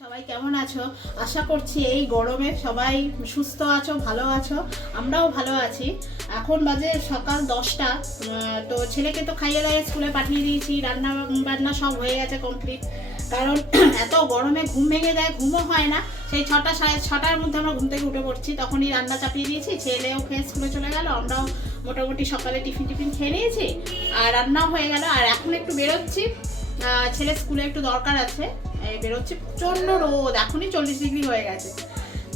সবাই কেমন আছো? আশা করছি এই গরমে সবাই সুস্থ আছো, ভালো আছো। আমরাও ভালো আছি। এখন বাজে সকাল দশটা। তো ছেলেকে তো খাইয়ে দাইয়ে স্কুলে পাঠিয়ে দিয়েছি। রান্না বান্না সব হয়ে গেছে কমপ্লিট কারণ এত গরমে ঘুম ভেঙে যায়, ঘুমও হয় না। সেই ছটা সাড়ে ছটার মধ্যে আমরা ঘুম থেকে উঠে পড়ছি। তখনই রান্না চাপিয়ে দিয়েছি। ছেলেও খেয়ে স্কুলে চলে গেল। আমরাও মোটামুটি সকালে টিফিন টিফিন খেয়ে নিয়েছি। আর রান্নাও হয়ে গেল। আর এখন একটু বেরোচ্ছি। ছেলে স্কুলে একটু দরকার আছে। বেরোচ্ছি প্রচণ্ড রোদ, এখনই চল্লিশ ডিগ্রি হয়ে গেছে।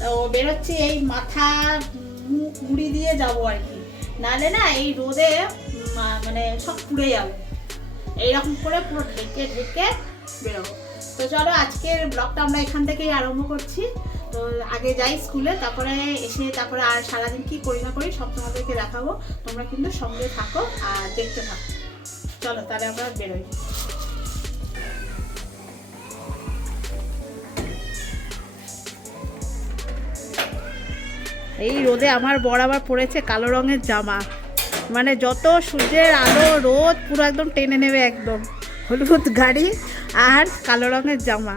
তো বেরোচ্ছি এই মাথা, মুখ মুড়ি দিয়ে যাব আর কি। নালে না এই রোদে মানে সব পুড়ে যাবে। এইরকম করে পুরো ঢেকে ঢেকে বেরোবো। তো চলো আজকের ব্লগটা আমরা এখান থেকেই আরম্ভ করছি। তো আগে যাই স্কুলে, তারপরে এসে তারপরে আর সারাদিন কি করি না করি সব তোমাদেরকে দেখাবো। তোমরা কিন্তু সঙ্গে থাকো আর দেখতে থাকো। চলো তাহলে আমরা বেরোই। এই রোদে আমার বর আবার পড়েছে কালো রঙের জামা। মানে যত সূর্যের আলো, রোদ, পুরো একদম টেনে নেবে একদম। হলুদ গাড়ি আর কালো রঙের জামা।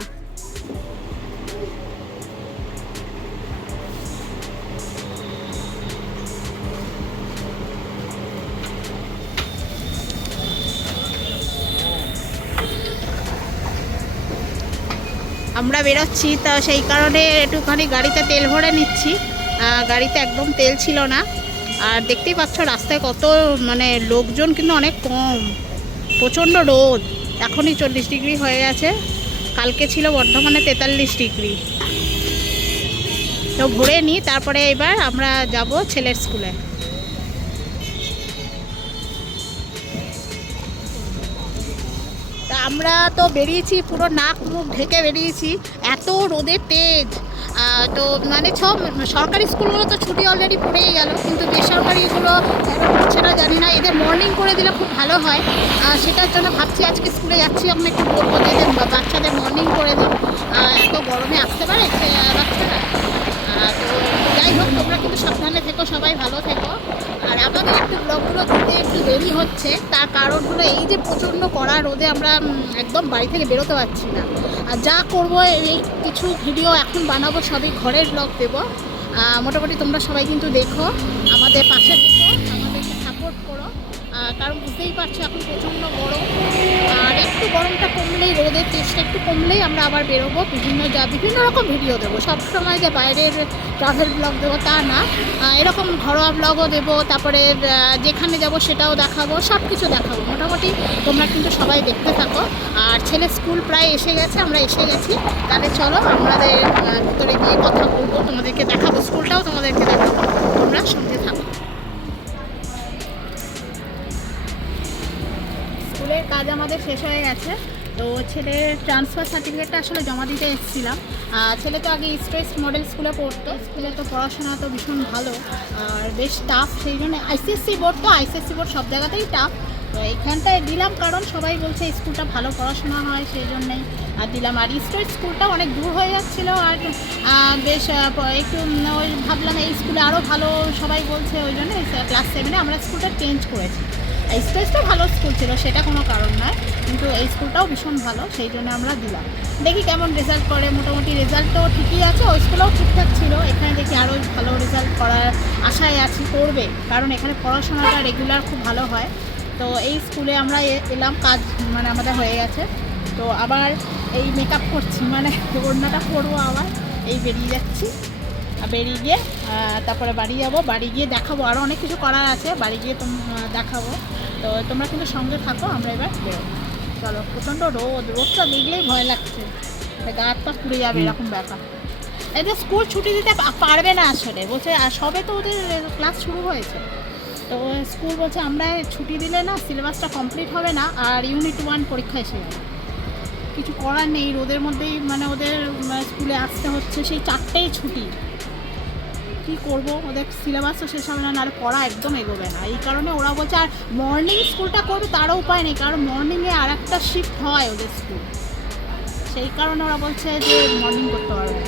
আমরা বেরোচ্ছি, তো সেই কারণে একটুখানি গাড়িতে তেল ভরে নিচ্ছি। গাড়িতে একদম তেল ছিল না। আর দেখতেই পাচ্ছ রাস্তায় কত মানে লোকজন কিন্তু অনেক কম। প্রচণ্ড রোদ। এখনই চল্লিশ ডিগ্রি হয়ে গেছে। কালকে ছিল বর্ধমানে তেতাল্লিশ ডিগ্রি। তো ভরে নিই তারপরে এবার আমরা যাব ছেলের স্কুলে। আমরা তো বেরিয়েছি, পুরো নাক মুখ ঢেকে বেরিয়েছি। এত রোদের তেজ। তো মানে সব সরকারি স্কুলগুলো তো ছুটি অলরেডি পড়েই গেল, কিন্তু বেসরকারিগুলো সেটা হচ্ছে না জানি না, এদের মর্নিং করে দিলে খুব ভালো হয়। সেটার জন্য ভাবছি আজকে স্কুলে যাচ্ছি আমি একটু বলব যে বাচ্চাদের মর্নিং করে দিন। এত গরমে আসতে পারে? বাচ্চারা? তো যাই হোক, তোমরা কিন্তু সাবধানে থেকো, সবাই ভালো থেকো। আর আমাদের একটু ব্লগগুলো দিতে একটু দেরি হচ্ছে, তার কারণ হলো এই যে প্রচণ্ড কড়া রোদে আমরা একদম বাড়ি থেকে বেরোতে পারছি না। আর যা করব, এই কিছু ভিডিও এখন বানাবো, সবই ঘরের ব্লগ দেবো। মোটামুটি তোমরা সবাই কিন্তু দেখো। আমাদের পাশে কারণ বুঝতেই পারছ এখন প্রচণ্ড গরম। আর একটু গরমটা কমলেই রোদের তেজটা একটু কমলেই আমরা আবার বেরোবো। বিভিন্ন যা, বিভিন্ন রকম ভিডিও দেবো। সবসময় যে বাইরের ট্রাভেল ব্লগ দেবো তা না। এরকম ঘরোয়া ব্লগও দেবো, তারপরে যেখানে যাব সেটাও দেখাবো সব কিছু দেখাবো। মোটামুটি তোমরা কিন্তু সবাই দেখতে থাকো। আর ছেলে স্কুল প্রায় এসে গেছে, আমরা এসে গেছি। তাহলে চলো, আমাদের ভিতরে গিয়ে কথা বলব, তোমাদেরকে দেখাবো, স্কুলটাও তোমাদেরকে দেখাবো। তোমরা সঙ্গে থাকো। কাজ আমাদের শেষ হয়ে গেছে। তো ছেলের ট্রান্সফার সার্টিফিকেটটা আসলে জমা দিতে এসেছিলাম। ছেলে তো আগে স্ট্রেস মডেল স্কুলে পড়তো। স্কুলে তো পড়াশোনা তো ভীষণ ভালো। আর বেশ টাফ সেই জন্য আইসিএসসি বোর্ড তো আইসিএসসি বোর্ড সব জায়গাতেই টাফ তো এইখানটায় দিলাম কারণ সবাই বলছে স্কুলটা ভালো পড়াশোনা হয়, সেই জন্যই আর দিলাম। আর স্ট্রেট স্কুলটা অনেক দূর হয়ে যাচ্ছিল আর বেশ একটু ওই ভাবলাম এই স্কুলে আরও ভালো সবাই বলছে, ওই জন্য ক্লাস সেভেনে আমরা স্কুলটা চেঞ্জ করেছি। এই স্টেজটা ভালো স্কুল ছিল, সেটা কোনো কারণ নয়, কিন্তু এই স্কুলটাও ভীষণ ভালো, সেই জন্য আমরা দিলাম। দেখি কেমন রেজাল্ট করে, মোটামুটি রেজাল্টও ঠিকই আছে, ওই স্কুলেও ঠিকঠাক ছিল, এখানে দেখি আরও ভালো রেজাল্ট করার আশায় আছি, করবে, কারণ এখানে পড়াশোনাটা রেগুলার খুব ভালো হয়। তো এই স্কুলে আমরা এলাম, কাজ মানে আমাদের হয়ে গেছে। তো আবার এই মেকআপ করছি মানে ওড়নাটা পরবো আবার, এই বেরিয়ে যাচ্ছি। বেরিয়ে গিয়ে তারপরে বাড়ি যাব। বাড়ি গিয়ে দেখাবো। আরও অনেক কিছু করার আছে। বাড়ি গিয়ে তোম দেখাবো। তো তোমরা কিন্তু সঙ্গে থাকো আমরা এবার বেরোবো। চলো প্রচণ্ড রোদ। রোদটা দেখলেই ভয় লাগছে। মানে গা হাত পা পুড়ে যাবে এরকম ব্যাপার। এই এদের স্কুল ছুটি দিতে পারবে না আসলে। বলছে আর সবে তো ওদের ক্লাস শুরু হয়েছে। তো স্কুল বলছে আমরা ছুটি দিলে না সিলেবাসটা কমপ্লিট হবে না আর ইউনিট ওয়ান পরীক্ষা এসে যাবে। কিছু করার নেই। রোদের মধ্যেই মানে ওদের স্কুলে আসতে হচ্ছে। সেই চারটেই ছুটি। কি করব? ওদের সিলেবাস তো শেষ হবে না আর পড়া একদম এগোবে না। এই কারণে ওরা বলছে, আর মর্নিং স্কুলটা করবে তারও উপায় নেই, কারণ মর্নিংয়ে আর একটা শিফট হয় ওদের স্কুল সেই কারণে ওরা বলছে যে মর্নিং করতে পারবে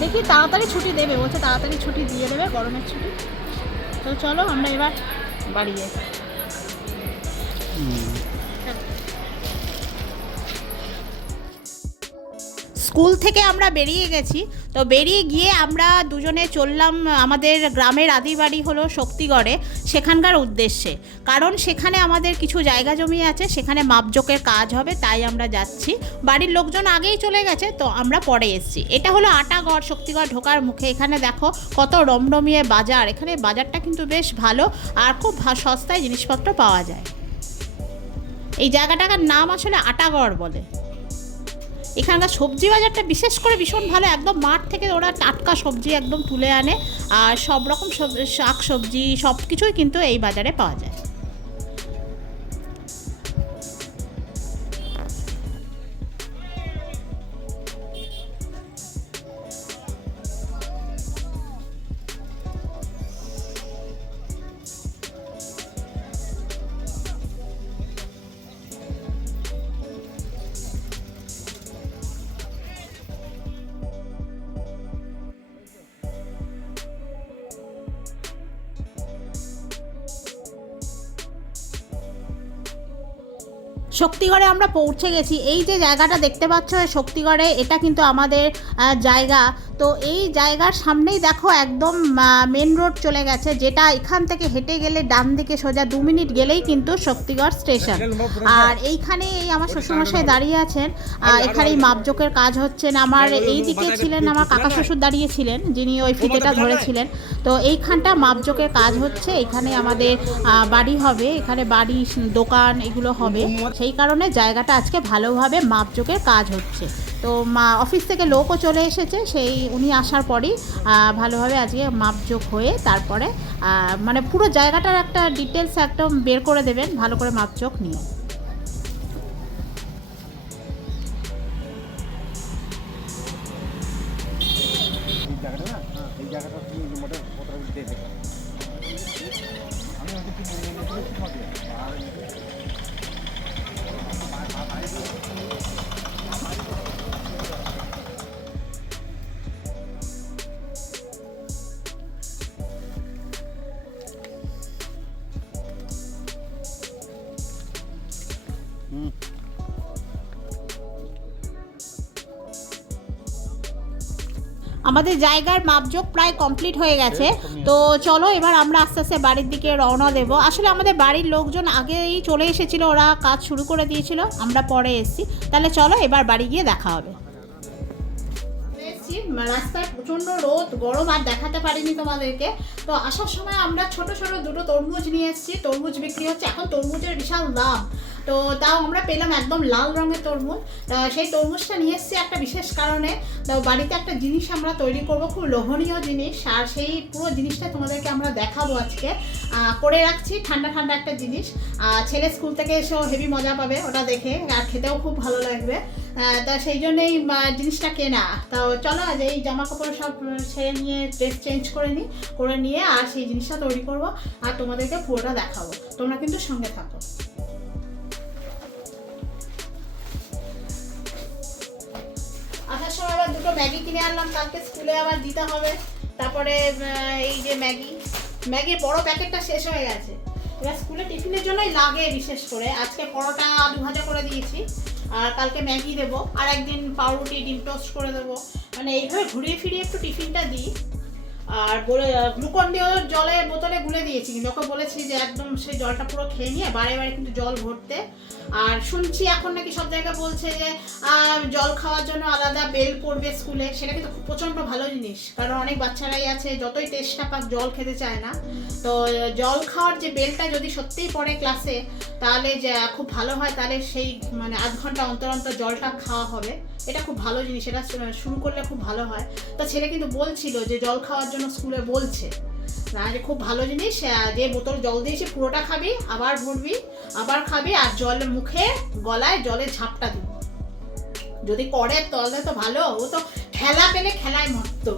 দেখি, তাড়াতাড়ি ছুটি দেবে, বলছে তাড়াতাড়ি ছুটি দিয়ে দেবে, গরমের ছুটি। তো চলো, আমরা এবার বাড়িয়ে স্কুল থেকে আমরা বেরিয়ে গেছি। তো বেরিয়ে গিয়ে আমরা দুজনে চললাম, আমাদের গ্রামের আদি বাড়ি হলো শক্তিগড়ে, সেখানকার উদ্দেশ্যে। কারণ সেখানে আমাদের কিছু জায়গা জমি আছে, সেখানে মাপজোকের কাজ হবে, তাই আমরা যাচ্ছি। বাড়ির লোকজন আগেই চলে গেছে, তো আমরা পরে এসেছি। এটা হলো আটাগড়, শক্তিগড় ঢোকার মুখে। এখানে দেখো কত রমরমিয়ে বাজার। এখানে বাজারটা কিন্তু বেশ ভালো আর খুব সস্তায় জিনিসপত্র পাওয়া যায়। এই জায়গাটার নাম আসলে আটাগড় বলে। এখানকার সবজি বাজারটা বিশেষ করে ভীষণ ভালো। একদম মাঠ থেকে ওরা টাটকা সবজি একদম তুলে আনে। আর সব রকম শাক সবজি সব কিছুই কিন্তু এই বাজারে পাওয়া যায়। শক্তিগড়ে আমরা পৌঁছে গেছি। এই যে জায়গাটা দেখতে পাচ্ছ শক্তিগড়ে এটা কিন্তু আমাদের জায়গা। তো এই জায়গার সামনেই দেখো একদম মেন রোড চলে গেছে, যেটা এখান থেকে হেঁটে গেলে ডান দিকে সোজা দু মিনিট গেলেই কিন্তু শক্তিগড় স্টেশন আর এইখানে এই আমার শ্বশুরমশাই দাঁড়িয়ে আছেন এখানে এই মাপজোকের কাজ হচ্ছেন আমার এই দিকে ছিলেন আমার কাকা শ্বশুর দাঁড়িয়েছিলেন, যিনি ওই ফিতেটা ধরেছিলেন। তো এইখানটা মাপজোকের কাজ হচ্ছে, এখানে আমাদের বাড়ি হবে, এখানে বাড়ি, দোকান এগুলো হবে। সেই কারণে জায়গাটা আজকে ভালোভাবে মাপজোকের কাজ হচ্ছে। তো মা অফিস থেকে লোকও চলে এসেছে, সেই উনি আসার পরই ভালোভাবে আজকে মাপজোক হয়ে তারপরে মানে পুরো জায়গাটার একটা ডিটেলস একদম বের করে দেবেন, ভালো করে মাপজোক নিয়ে। আমাদের জায়গার মাপজোক প্রায় কমপ্লিট হয়ে গেছে। তো চলো এবার আমরা আস্তে আস্তে বাড়ির দিকে রওনা দেব। আসলে আমাদের বাড়ির লোকজন আগেই চলে এসেছিল ওরা কাজ শুরু করে দিয়েছিল আমরা পরে এসেছি। তাহলে চলো এবার বাড়ি গিয়ে দেখা হবে। রাস্তায় প্রচণ্ড রোদ গরম আর দেখাতে পারিনি তোমাদেরকে। তো আসার সময় আমরা ছোট ছোট দুটো তরমুজ নিয়ে এসেছি। তরমুজ বিক্রি হচ্ছে এখন তরমুজের বিশাল দাম। তো তাও আমরা পেলাম একদম লাল রঙের তরমুজ। সেই তরমুজটা নিয়ে এসেছি একটা বিশেষ কারণে। বাড়িতে একটা জিনিস আমরা তৈরি করব, খুব লোভনীয় জিনিস। আর সেই পুরো জিনিসটা তোমাদেরকে আমরা দেখাবো আজকে। করে রাখছি, ঠান্ডা ঠান্ডা একটা জিনিস। ছেলে স্কুল থেকে এসেও হেভি মজা পাবে ওটা দেখে, আর খেতেও খুব ভালো লাগবে। তা সেই জন্যই জিনিসটা কেনা। তো চলো আজ এই জামা কাপড় সব ছেড়ে নিয়ে ড্রেস চেঞ্জ করে নিই করে নিয়ে আর সেই জিনিসটা তৈরি করব। আর তোমাদেরকে পুরোটা দেখাবো। তোমরা কিন্তু সঙ্গে থাকো। আবার দুটো ম্যাগি কিনে আনলাম, কালকে স্কুলে আবার দিতে হবে। তারপরে এই যে ম্যাগি। ম্যাগির বড় প্যাকেটটা শেষ হয়ে গেছে। এবার স্কুলে টিফিনের জন্যই লাগে বিশেষ করে। আজকে পরোটা আলু ভাজা করে দিয়েছি। আর কালকে ম্যাগি দেবো। আর একদিন পাউরুটি, ডিম টোস্ট করে দেবো। মানে এইভাবে ঘুরিয়ে ফিরিয়ে একটু টিফিনটা দিই। আর বলে, গ্লুকন ডিও জলে বোতলে গুলে দিয়েছি। কিন্তু ওকে বলেছি যে একদম সেই জলটা পুরো খেয়ে নিয়ে বারে বারে কিন্তু জল ভরতে। আর শুনছি এখন নাকি সব জায়গায় বলছে যে জল খাওয়ার জন্য আলাদা বেল পড়বে স্কুলে। সেটা কিন্তু প্রচণ্ড ভালো জিনিস, কারণ অনেক বাচ্চারাই আছে, যতই টেস্টটা পাক, জল খেতে চায় না। তো, জল খাওয়ার যে বেলটা যদি সত্যিই পড়ে ক্লাসে তাহলে যে খুব ভালো হয়, তাহলে সেই মানে আধ ঘণ্টা অন্তর অন্তর জলটা খাওয়া হবে। এটা খুব ভালো জিনিস, এটা শুরু করলে খুব ভালো হয়। তো ছেলে কিন্তু বলছিল যে, জল খাওয়ার জন্য স্কুলে বলছে। না, যে খুব ভালো জিনিস যে বোতল জল দিয়েছি পুরোটা খাবি, আবার ভরবি, আবার খাবি, আর জল মুখে, গলায় জলে ঝাপটা দিবি। যদি করে তাহলে তো ভালো, ও তো খেলা পেলে খেলায় মরতো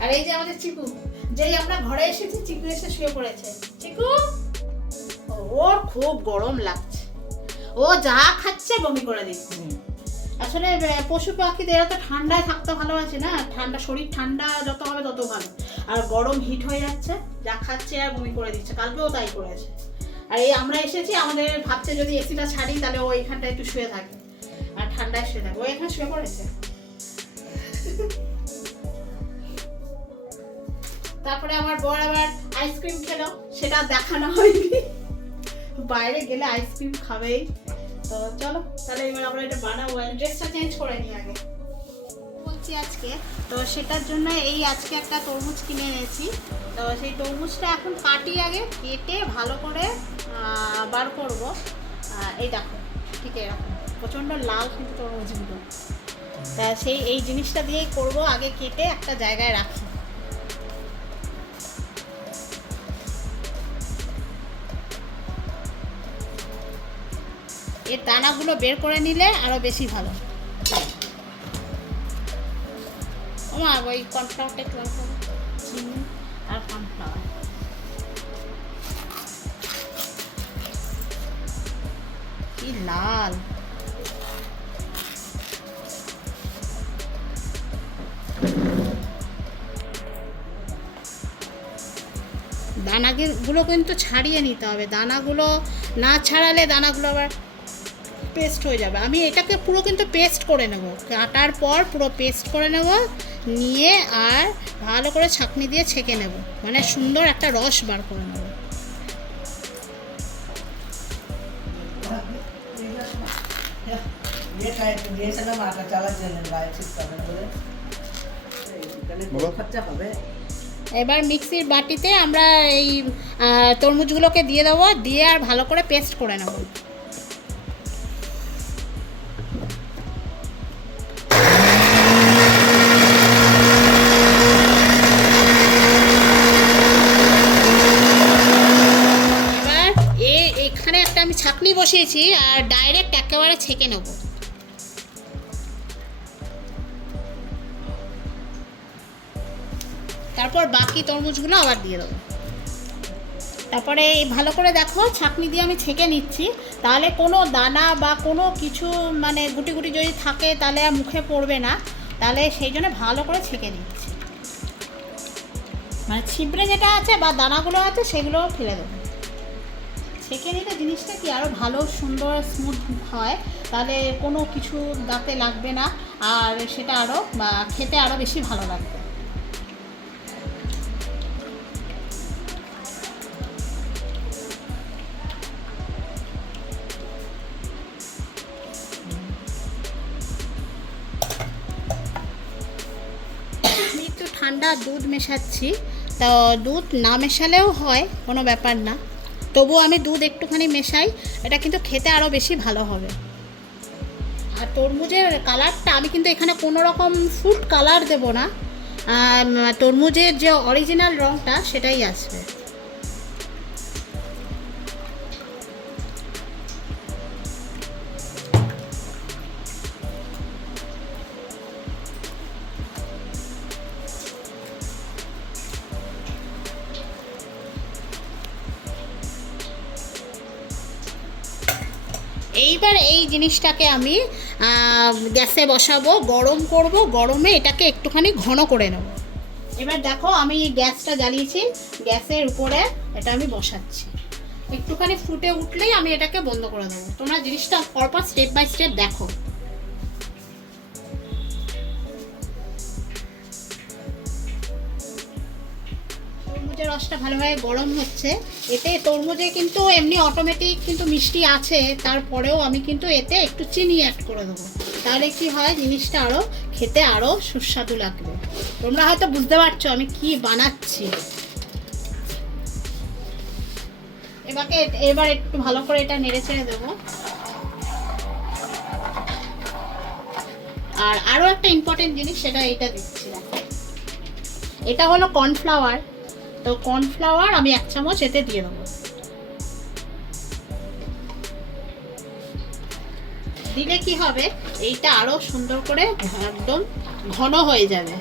আর এই যে আমাদের চিকু, যেই আমরা ঘরে এসেছি, চিকু এসে শুয়ে পড়েছে। চিকু, ওর খুব গরম লাগছে। ও যা খাচ্ছে বমি করে দিচ্ছে। আসলে পশু পাখিদের তো ঠান্ডায় থাকতে ভালোবাসে না। ঠান্ডা, শরীর ঠান্ডা যত হবে তত ভালো। আর গরম হিট হয়ে যাচ্ছে, যা খাচ্ছে আর বমি করে দিচ্ছে। কালকেও তাই করেছে। আর এই আমরা এসেছি, আমাদের ভাবছে যদি এসিটা ছাড়ি, তাহলে ও এইখানটা একটু শুয়ে থাকে। আর ঠান্ডায় শুয়ে থাকে। ও এখানে শুয়ে পড়েছে। তারপরে আমার বর আবার আইসক্রিম খেলো। সেটা দেখানো হয়নি। বাইরে গেলে আইসক্রিম খাবেই। তো চলো, তাহলে এবার আমরা এটা বানাবো ড্রেসটা চেঞ্জ করে নিই আগে। বলছি আজকে, তো সেটার জন্য এই আজকে একটা তরমুজ কিনে এনেছি। তো সেই তরমুজটা এখন কাটি আগে, কেটে ভালো করে বার করব। এই দেখো, ঠিক এরকম। প্রচণ্ড লাল কিন্তু তরমুজগুলো। তা সেই, এই জিনিসটা দিয়েই করব, আগে কেটে একটা জায়গায় রাখি। এর দানাগুলো বের করে নিলে আরও বেশি ভালো। ওমা ওই কর্নফ্লাওয়ারটা একটু অল্প চিনি আর কর্নফ্লাওয়ার কি লাল। দানাগুলো কিন্তু ছাড়িয়ে নিতে হবে। দানাগুলো না ছাড়ালে দানাগুলো আবার পেস্ট হয়ে যাবে। আমি এটাকে পুরো কিন্তু পেস্ট করে নেব। কাটার পর পুরো পেস্ট করে নেব নিয়ে আর ভালো করে ছাঁকনি দিয়ে ছেঁকে নেব। মানে সুন্দর একটা রস বার করে নেব। এবার মিক্সির বাটিতে আমরা এই তরমুজগুলোকে দিয়ে দেবো দিয়ে আর ভালো করে পেস্ট করে নেব। বসিয়েছি আর ডাইরেক্ট একেবারে ছেঁকে নেব। তারপর বাকি তরমুজগুলো আবার দিয়ে দেবো। তারপরে ভালো করে দেখো, ছাঁকনি দিয়ে আমি ছেঁকে নিচ্ছি। তাহলে কোনো দানা বা কোনো কিছু মানে গুটি গুটি যদি থাকে তাহলে আর মুখে পড়বে না। তাহলে সেই জন্য ভালো করে ছেঁকে নিচ্ছি। মানে ছিবড়ে যেটা আছে বা দানাগুলো আছে সেগুলো ফেলে দেবো। ছেঁকে নিলে জিনিসটা কি আরও ভালো, সুন্দর স্মুথ হয়? তাহলে কোনো কিছু দাঁতে লাগবে না, আর সেটা আরও খেতে আরও বেশি ভালো লাগবে। ঠান্ডা দুধ মেশাচ্ছি। তো দুধ না মেশালেও হয়, কোনো ব্যাপার না। তবুও আমি দুধ একটুখানি মেশাই, এটা কিন্তু খেতে আরও বেশি ভালো হবে। আর তরমুজের কালারটা আমি কিন্তু এখানে কোনো রকম ফুড কালার দেব না। তরমুজের যে অরিজিনাল রঙটা সেটাই আসবে। জিনিসটাকে আমি গ্যাসে বসাবো, গরম করব, গরমে এটাকে একটুখানি ঘন করে নেব। এবার দেখো আমি গ্যাসটা জ্বালিয়েছি, গ্যাসের উপরে এটা আমি বসাচ্ছি। একটুখানি ফুটে উঠলেই আমি এটাকে বন্ধ করে দেবো। তোমরা জিনিসটা পরপর স্টেপ বাই স্টেপ দেখো। তরমুজের রসটা ভালোভাবে গরম হচ্ছে। এতে তরমুজে কিন্তু এমনি অটোমেটিক কিন্তু মিষ্টি আছে, তারপরেও আমি কিন্তু এতে একটু চিনি অ্যাড করে দেবো। তাহলে কি হয়, জিনিসটা আরও খেতে আরও সুস্বাদু লাগবে। তোমরা হয়তো বুঝতে পারছ আমি কি বানাচ্ছি। এবারে এবার একটু ভালো করে এটা নেড়ে চেড়ে দেবো। আর আরও একটা ইম্পর্টেন্ট জিনিস, সেটা এটা দিচ্ছি এটা হলো কর্নফ্লাওয়ার তো কর্নফ্লাওয়ার আমি এক চামচ এতে দিয়ে দেবো। দিলে কি হবে? এইটা আরও সুন্দর করে একদম ঘন হয়ে যাবে।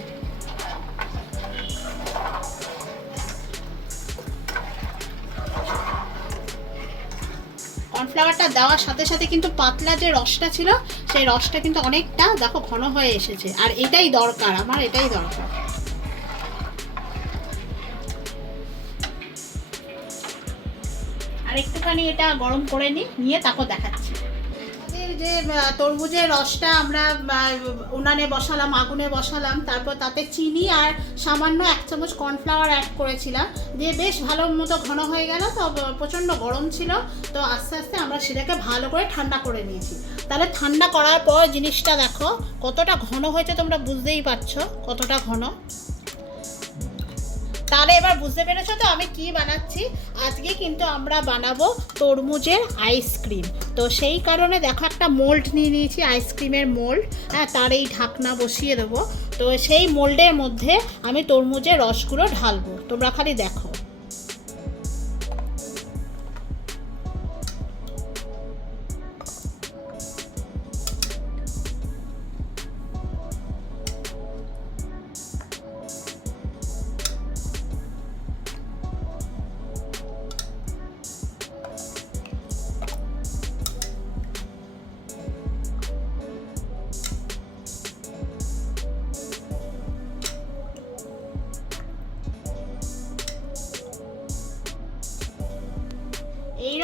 কর্নফ্লাওয়ারটা দেওয়ার সাথে সাথে কিন্তু পাতলা যে রসটা ছিল, সেই রসটা কিন্তু অনেকটা, দেখো, ঘন হয়ে এসেছে। আর এটাই দরকার, আমার এটাই দরকার। আর একটুখানি এটা গরম করে নিই নিয়ে তারপর দেখাচ্ছি। যে তরমুজের রসটা আমরা উনানে বসালাম, আগুনে বসালাম, তারপর তাতে চিনি আর সামান্য এক চামচ কর্নফ্লাওয়ার অ্যাড করেছিলাম। দিয়ে বেশ ভালো মতো ঘন হয়ে গেল, তো প্রচণ্ড গরম ছিল, তো আস্তে আস্তে আমরা সেটাকে ভালো করে ঠান্ডা করে নিয়েছি। তাহলে ঠান্ডা করার পর জিনিসটা দেখো, কতটা ঘন হয়েছে তোমরা বুঝতেই পারছ, কতটা ঘন? তাহলে এবার বুঝতে পেরেছ তো আমি কি বানাচ্ছি? আজকে কিন্তু আমরা বানাবো তরমুজের আইসক্রিম তো সেই কারণে দেখো একটা মোল্ড নিয়ে নিয়েছি আইসক্রিমের মোল্ড হ্যাঁ তার এই ঢাকনা বসিয়ে দেবো। তো সেই মোল্ডের মধ্যে আমি তরমুজের রসগুলো ঢালবো। তোমরা খালি দেখো।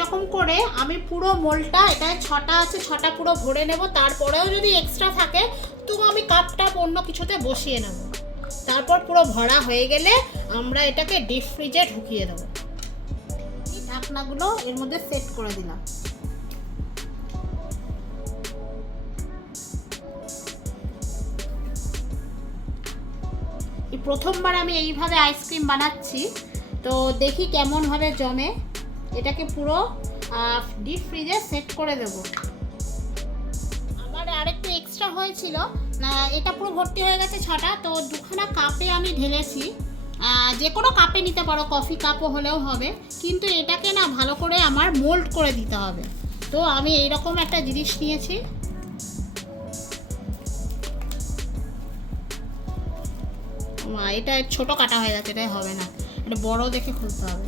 এই রকম করে আমি পুরো মোলটা এটা ছটা আছে, ছটা পুরো ভরে নেব, তারপরেও যদি এক্সট্রা থাকে, তো আমি কাপটা অন্য কিছুতে বসিয়ে নেব। তারপর পুরো ভরা হয়ে গেলে আমরা এটাকে ডিপ ফ্রিজে ঢুকিয়ে দেবো। ঢাকনাগুলো এর মধ্যে সেট করে দিলাম। প্রথমবার আমি এইভাবে আইসক্রিম বানাচ্ছি, তো দেখি কেমন কেমনভাবে জমে। এটাকে পুরো ডিপ ফ্রিজে সেট করে দেব। আমার আরেকটু এক্সট্রা হয়েছিল। এটা পুরো ভর্তি হয়ে গেছে ছটা, তো দুখানা কাপে আমি ঢেলেছি। যে কোনো কাপে নিতে পারো কফি কাপও হলেও হবে। কিন্তু এটাকে না ভালো করে আমার মোল্ড করে দিতে হবে। তো আমি এইরকম একটা জিনিস নিয়েছি। এটা ছোট কাটা হয়ে গেছে, এটাই হবে না। এটা বড় দেখে খুলতে হবে।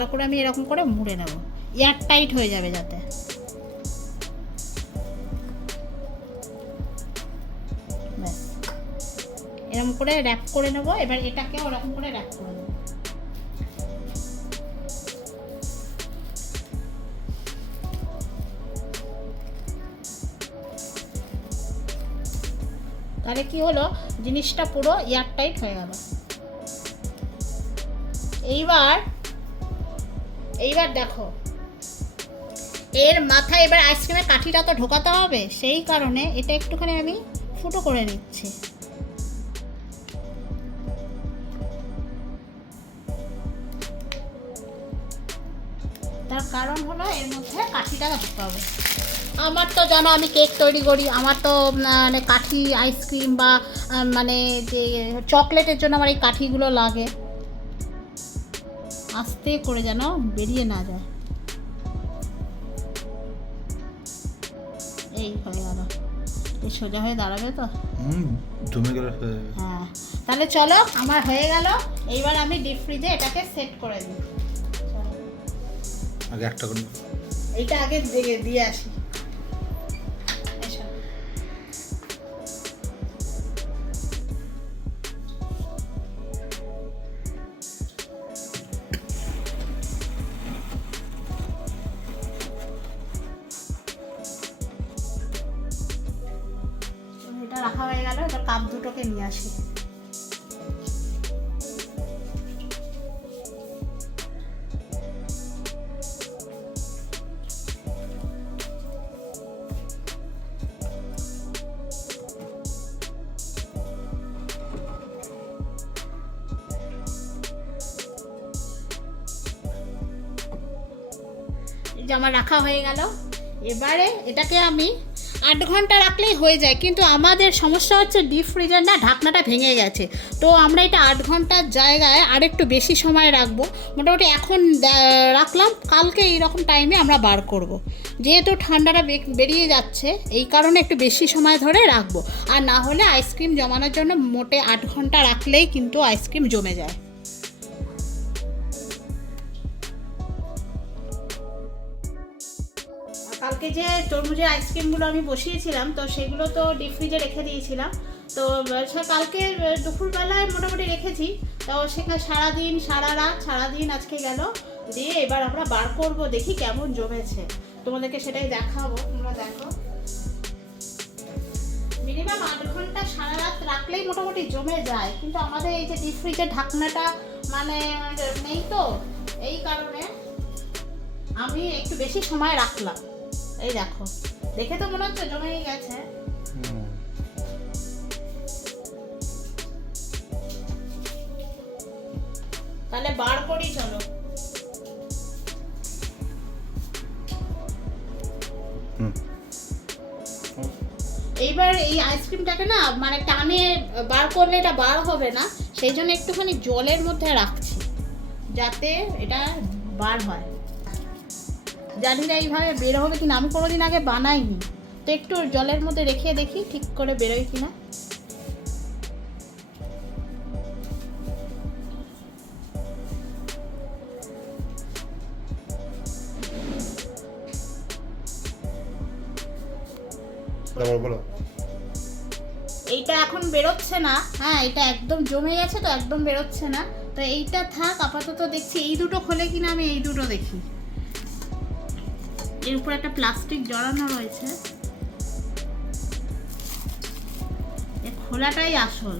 তার উপরে আমি এরকম করে মুড়ে নেব। এয়ার টাইট হয়ে যাবে যাতে। এরকম করে র্যাপ করে নেব, এবার এটাকে ওরকম করে র্যাপ করে নেব। তাহলে কি হলো? জিনিসটা পুরো এয়ার টাইট হয়ে গেল। এইবার এইবার দেখো। এর মাথায় এবার আইসক্রিমের কাঠিটা তো ঢোকাতে হবে, সেই কারণে এটা একটুখানি আমি ফুটো করে নিচ্ছি। তার কারণ হলো এর মধ্যে কাঠিটা ঢুকতে হবে। আমার তো জানো আমি কেক তৈরি করি, আমার তো মানে কাঠি, আইসক্রিম বা মানে যে চকলেটের জন্য আমার এই কাঠিগুলো লাগে। আস্তে করে যেন বেরিয়ে না যায়। এই হয়ে গেল। এই সোজা হয়ে দাঁড়াবে তো? হুম জমে গেলে হ্যাঁ তাহলে চলো আমার হয়ে গেল। এইবার আমি ডিপ ফ্রিজে এটাকে সেট করে দিই। আগে একটা করে এইটা আগে দিয়ে আসি। রাখা হয়ে গেল, এবার কাপ দুটোকে নিয়ে আসি। আমার রাখা হয়ে গেল। এবারে এটাকে আমি আট ঘণ্টা রাখলেই হয়ে যায়, কিন্তু আমাদের সমস্যা হচ্ছে ডিপ ফ্রিজার না, ঢাকনাটা ভেঙে গেছে। তো আমরা এটা আট ঘণ্টার জায়গায় আরেকটু বেশি সময় রাখব। মোটামুটি এখন রাখলাম, কালকে এইরকম টাইমে আমরা বার করব। যেহেতু ঠান্ডাটা বেরিয়ে যাচ্ছে, এই কারণে একটু বেশি সময় ধরে রাখব। আর না হলে আইসক্রিম জমানোর জন্য মোটে আট ঘণ্টা রাখলেই কিন্তু আইসক্রিম জমে যায়। কালকে যে তরমুজের আইসক্রিমগুলো আমি বসিয়েছিলাম, তো সেগুলো তো ডিপ ফ্রিজে রেখে দিয়েছিলাম। তো কালকে দুপুরবেলায় মোটামুটি রেখেছি। তো সেখানে সারাদিন, সারা রাত, সারাদিন আজকে গেল। দিয়ে এবার আমরা বার করব, দেখি কেমন জমেছে। তোমাদেরকে সেটাই দেখাবো। তোমরা দেখো। মিনিমাম আট ঘণ্টা সারা রাত রাখলেই মোটামুটি জমে যায়। কিন্তু আমাদের এই যে ডিপ ফ্রিজের ঢাকনাটা মানে নেই তো? এই কারণে আমি একটু বেশি সময় রাখলাম। এই দেখো। দেখে তো মনে হচ্ছে জমেই গেছে। তাহলে বার করি চলো। এইবার এই আইসক্রিমটাকে না মানে টানে বার করলে এটা বার হবে না সেই জন্য একটুখানি জলের মধ্যে রাখছি যাতে এটা বার হয়। জানি না এইভাবে বের হবে কিনা। আমি কোনোদিন আগে বানাইনি। তো একটু জলের মধ্যে রেখে দেখি ঠিক করে বেরোয় কিনা। বলো। এইটা এখন বেরোচ্ছে না। হ্যাঁ এটা একদম জমে গেছে তো একদম বেরোচ্ছে না। তো এইটা থাক আপাতত দেখছি। এই দুটো খোলে কিনা আমি এই দুটো দেখি। এর উপর একটা প্লাস্টিক জড়ানো রয়েছে। খোলাটাই আসল।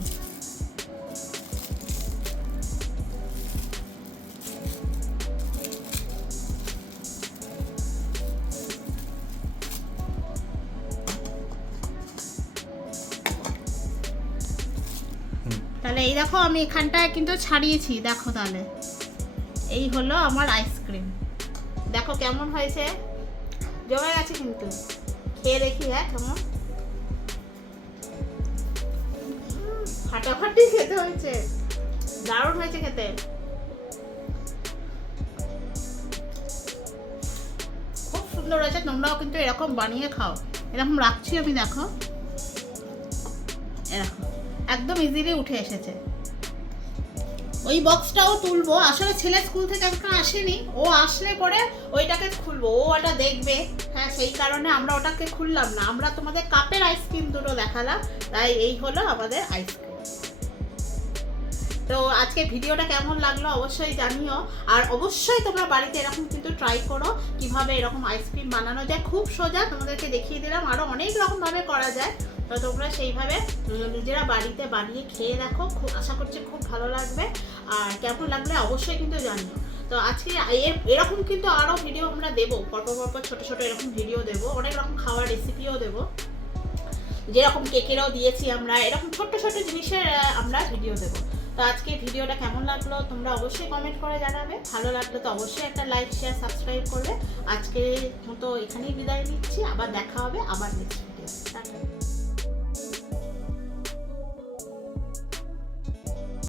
তাহলে এই দেখো, আমি এখানটায় কিন্তু ছাড়িয়েছি। দেখো তাহলে। এই হলো আমার আইসক্রিম দেখো কেমন হয়েছে। জমে গেছে কিন্তু। খেয়ে দেখি হ্যাঁ কেমন? ফাটাফাটি খেতে হয়েছে। দারুণ হয়েছে খেতে। খুব সুন্দর হয়েছে, তোমরাও কিন্তু এরকম বানিয়ে খাও। এরকম রাখছি আমি, দেখো। এরকম একদম ইজিলি উঠে এসেছে। ওই বক্সটাও তুলবো। আসলে ছেলে স্কুল থেকে এখন আসেনি। ও আসলে পরে ওইটাকে খুলবো। ও ওটা দেখবে। সেই কারণে আমরা ওটাকে খুললাম না। আমরা তোমাদের কাপের আইসক্রিম দুটো দেখালাম। তাই এই হলো আমাদের আইসক্রিম তো আজকে ভিডিওটা কেমন লাগল অবশ্যই জানিও। আর অবশ্যই তোমরা বাড়িতে এরকম কিন্তু ট্রাই করো, কীভাবে এরকম আইসক্রিম বানানো যায়। খুব সোজা তোমাদেরকে দেখিয়ে দিলাম। আরও অনেক রকমভাবে করা যায়। তো তোমরা সেইভাবে নিজেরা বাড়িতে বানিয়ে খেয়ে দেখো। খুব, আশা করছি খুব ভালো লাগবে। আর কেমন লাগলে অবশ্যই কিন্তু জানিও। তো আজকে এর- এরকম কিন্তু আরও ভিডিও আমরা দেবো। পরপর পরপর ছোটো ছোটো এরকম ভিডিও দেবো। অনেক রকম খাওয়ার রেসিপিও দেবো। যেরকম কেকেরও দিয়েছি আমরা। এরকম ছোট্ট ছোট্ট জিনিসের আমরা ভিডিও দেবো। তো আজকে ভিডিওটা কেমন লাগল তোমরা অবশ্যই কমেন্ট করে জানাবে। ভালো লাগলে তো অবশ্যই একটা লাইক শেয়ার সাবস্ক্রাইব করবে। আজকে মতো এখানেই বিদায় নিচ্ছি। আবার দেখা হবে আবার নেক্সট ভিডিও